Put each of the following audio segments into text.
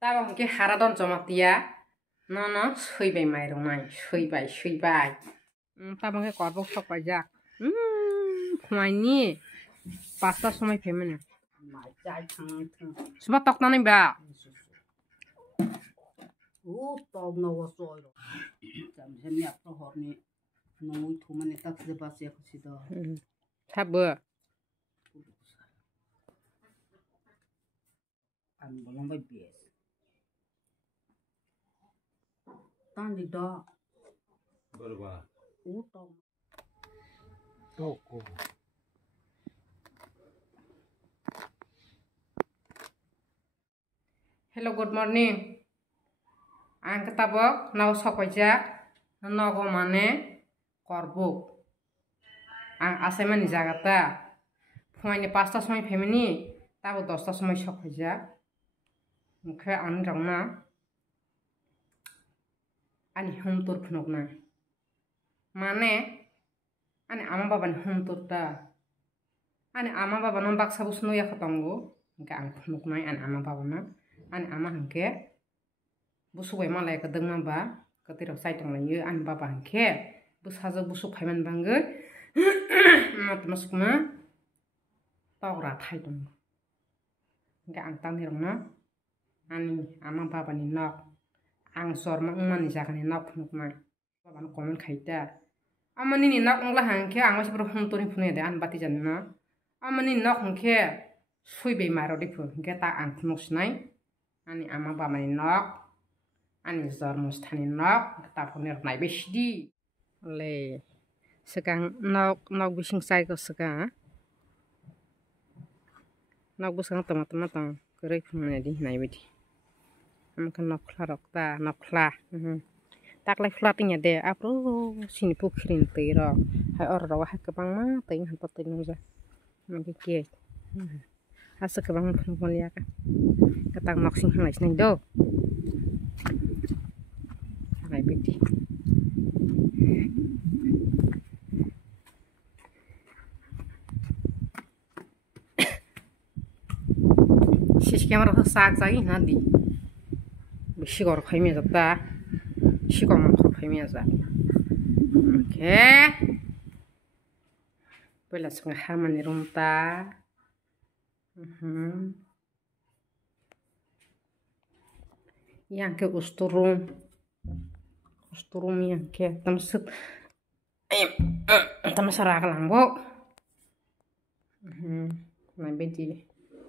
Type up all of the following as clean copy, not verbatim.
Tao một cái haradon cho mặt tia nó sôi bay mày rồi này sôi bay tao một cái quả bốc sọc bay ra khoai nhỉ pasta xong mày phải mình sao bắt tóc nó này bà tao nấu rồi chăm xem nhạc tao hỏi nè nấu thu mà nè tao sẽ bắt sẽ có gì đó tháp bữa ăn bông bay bể tan đi đó berapa tao toko hello good morning ang ketabok nau sok aja nago mane korbuk ang assignment jagata phone pasta সময় ফেমিনি তাবো 10টা সময় sok aja ओंखे आं रंगना ani hum tur phunokna mane ani ama baba ni hum turta ani ama baba no baksa busno ya khatango engka ang phunoknai ani ama baba na ani ama hangke busubai malai kadangma ba katirok saitong layo ani baba hangke busajo busuk phaiman bangge mat masukma tagra thaidong engka ang tangni rongna ani ama baba ni nok ang sorma umani jakani nok phunuknai baba no comment khaita amani ni nok ngla hangke ang masipro humtori phune de an bati janna amani nok hangke suibe maro de phu hangke ta ang phunuk snai ani ama baba ni nok ani jarmustani nok ta phune nai besdi le sekang nok bising sai ko seka nok busang tama tang kerei phune di nai bedi amkan nok khla rokta nok khla taklai khla tinya de apro sini pukhirin teiro hai or rawa ha kabang ma teing han patin nungja magi ke asa kabang phun molia ka katang nok sing hangai snai do nai beti sis camera ho sak jagi nadi sigor khaimi jata sigor khor khaimi aja oke bela sunga hamani rumta yang ke usturum yang ke tamsuk tamsara kalambo nai beti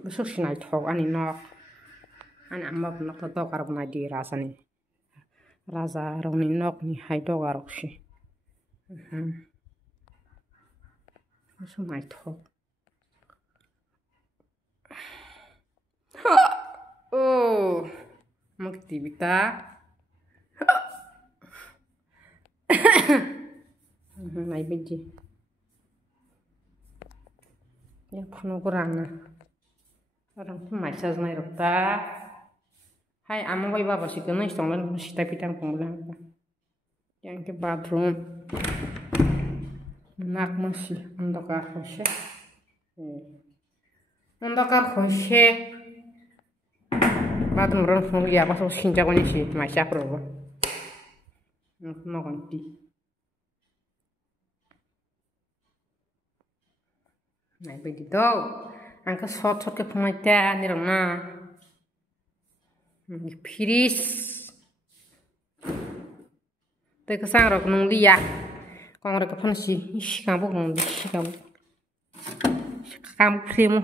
besok sinai thok ani nok ani amma nok to karab na di rasani raza roni nok ni hai to garok shi besok mai thok oh maktivita nai beti ya phuno kurana orang tuh macam nai rokta hai ama bai baba sikana istonglan sita pitang pengbulan yang ke bathroom nak masih andokar khoshe bathroom ron phung ya baso sinja koni si masya pro no konti nai begitu angka shot ke pemaita ni rona Piris te kesang rok nung dia kong rek pon si kamu nung di kamu kremu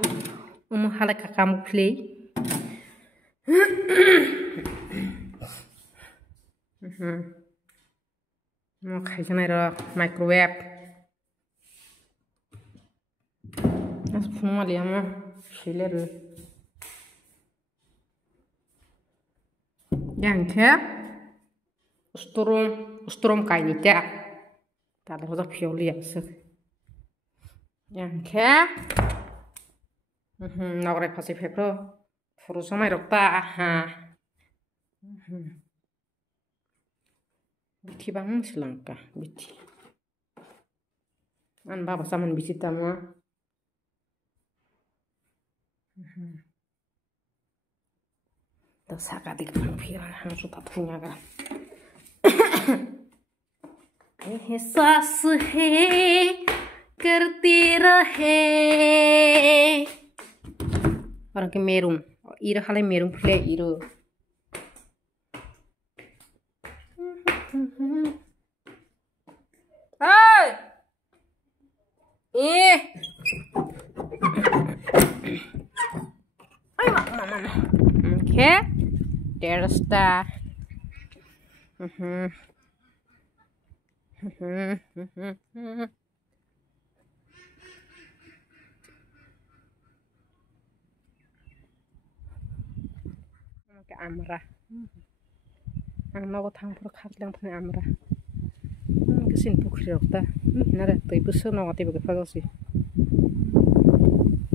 halak kamu play mau kaisan rok microwave as fuma liama shiler yang ke usturum kaini ta tada hoda pioli asa yang ke nagre phasi phepro furu samai rokta aha biti bang selangka biti an baba saman biti tama तो साका दिख फिर हम सुता पुnya kan एहसास है करते रहे orang ke merung ira halai merung play iro hey ay mama okay there's the amrah nago thangpur khatlang phane amrah kesin pukhri rokta nare toi busu nago te bege phagasi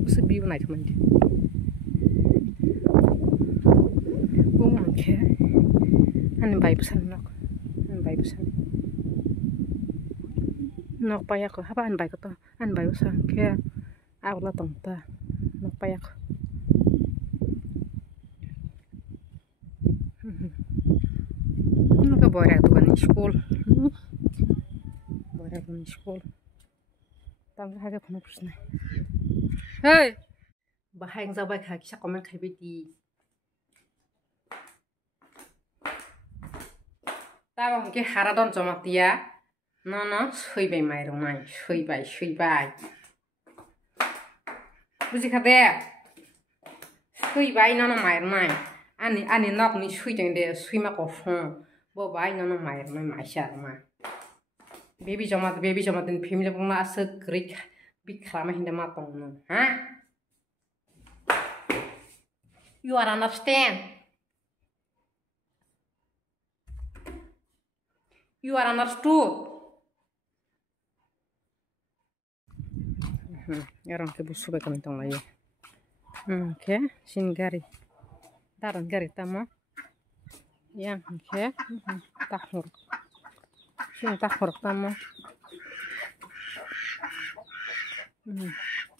busu biu nai thumandi ke an bai busan nok payak ko haba an bai ko to an bai busan ke awla tongta nok payak nunca bora tu kan school bora tu school tam haga phone pusna hey bahang zabai kha kisa comment khai beti ta bang ke haradon jamatia no soibai mairong mai soibai buji khade soibai no mairong mai ani nok ni suijeng de suima ko phon bo bai no mairong mai maisar ma baby jamat din family bungna asuk krik bikrama hinda ma tong no ha you are understand you are understood orang ke busu ba kami tong lagi oke sin gari daran gari tama yang oke tahur sin tahur tama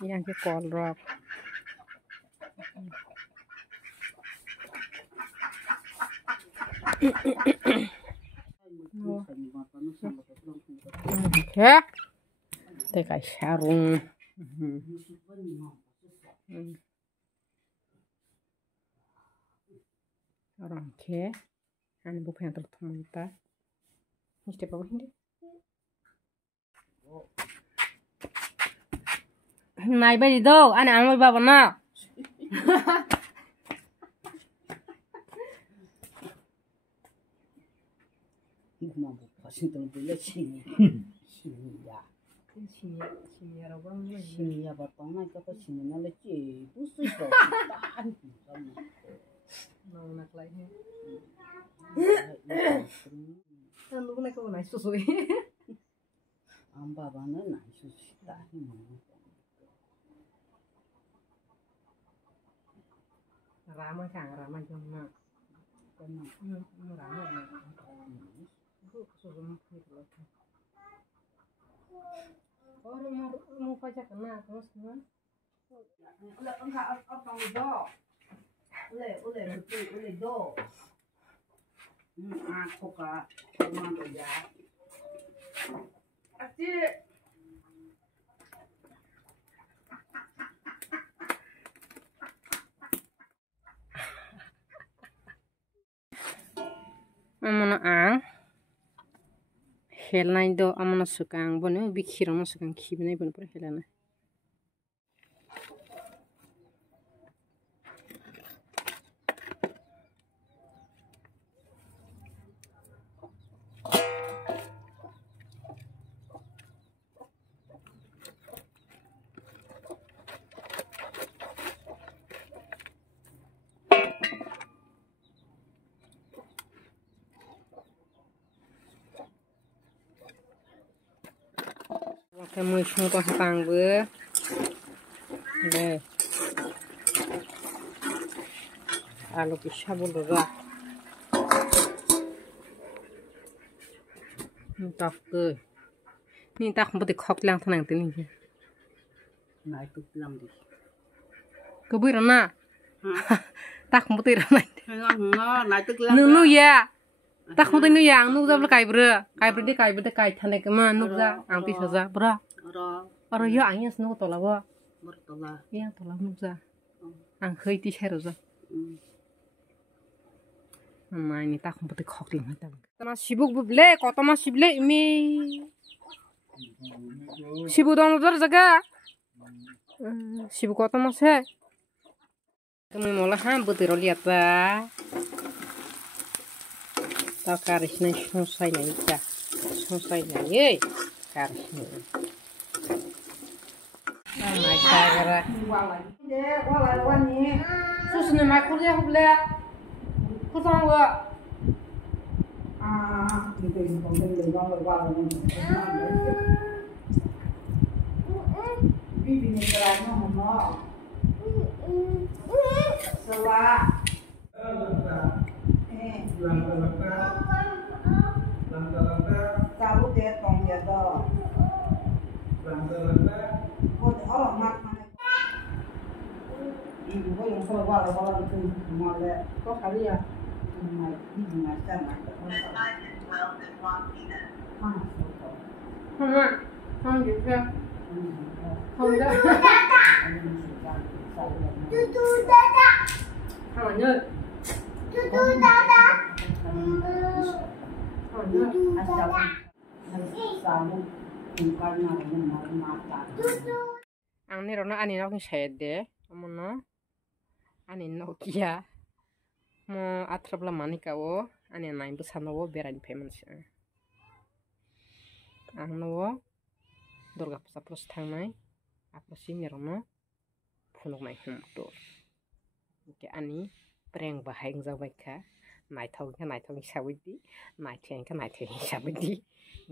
yang ke kol rock oke tekai sarung orang ke ani bu pengen tertumta mesti apa ini nai beri do ani amoi baba na mampu pasien terpilih sini ya batang naik kata sini malah busuk tahan mau nak lainnya kan lu nak kau naik susu amba bana naik susu tahan ramai cuma ramai susu orang mau pajak kena terus kan udah enggak apa do udah do aku kak cuma aja asyik amana ang helnai do amana sukang bono bikhirama sukang khibnai bono pura helana cái mùi chung to hàng bữa đây alu cái sabun rồi tóc cười ni ta không có thể khóc lang thằng nào thế này naik tu pulang di cái bữa đó na Tak muti ramai. Nggak, nah itu kelang. Nu ya. Tak muti nu ya, nu za bela kai bre kai thane kema nu za ang pi saza bra. Aro ya angnya snu tola wa. Bertolah. Ya tola nu za. Ang khơi ti sai rồi. Mai ni tak muti khok ti ma ta. Tama sibuk buble ko tama sible mi. Sibu dong dar jaga. Sibu ko tama se. Kami mola ham buti ro lihat ba. Tao karis na susay na ita. Susay na ye. Karis na. Oh my god. Wala ni. Sus ni mai kuliah huble. Kusang wa. Gitu ini kalau dia wala ni. Bibi ni kerana mana? Salah. Tahu dia tong dia tu. Kau orang mak mana? Ibu kau yang salah wala tu malah. Kau kali ya? Macam Không gì chưa? Không đó. Không nhớ. Ang ni rona ani nok shede amono ani Nokia mo atrabla manika wo ani nai busano wo berani payment ang no Durga Puja plus thangnai aprosi ni rono phunuk nai humto ke ani preng bahai jawai kha naithok sabidi naitheng sabidi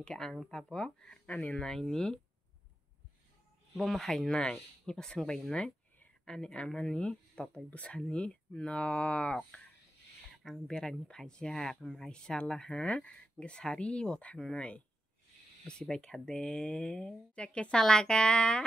ke ang tabo ani naini bom hainai ni pasangbai nai ani amani topai busani nok ang berani phajak maisala ha ge sari o thangnai busi bai khade jake salaga